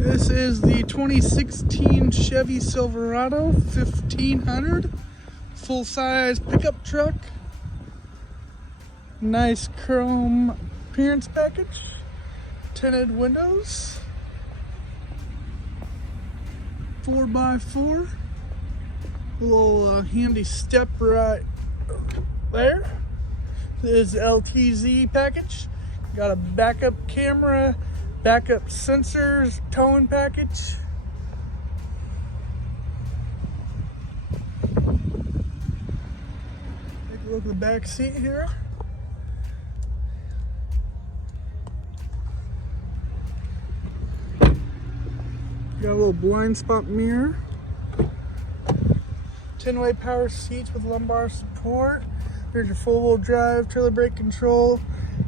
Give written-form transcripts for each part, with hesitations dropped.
This is the 2016 Chevy Silverado 1500 full-size pickup truck. Nice chrome appearance package, tinted windows, 4x4, a little handy step right there. This is LTZ package. Got a backup camera, backup sensors, towing package. Take a look at the back seat here. Got a little blind spot mirror. 10-way power seats with lumbar support. Here's your four-wheel drive, trailer brake control.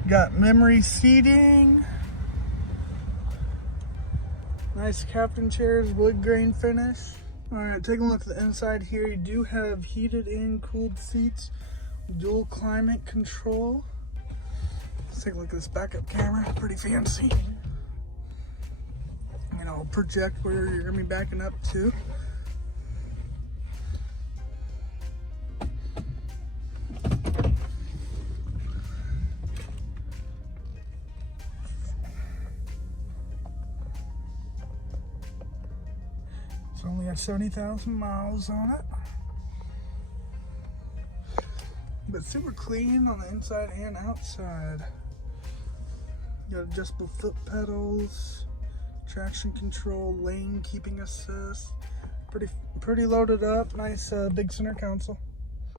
Got memory seating. Nice captain chairs, wood grain finish. Alright, taking a look at the inside here. You do have heated and cooled seats, dual climate control. Let's take a look at this backup camera, pretty fancy. You know, project where you're gonna be backing up to. It's only got 70,000 miles on it. But super clean on the inside and outside. You got adjustable foot pedals, traction control, lane keeping assist. Pretty loaded up. Nice big center console.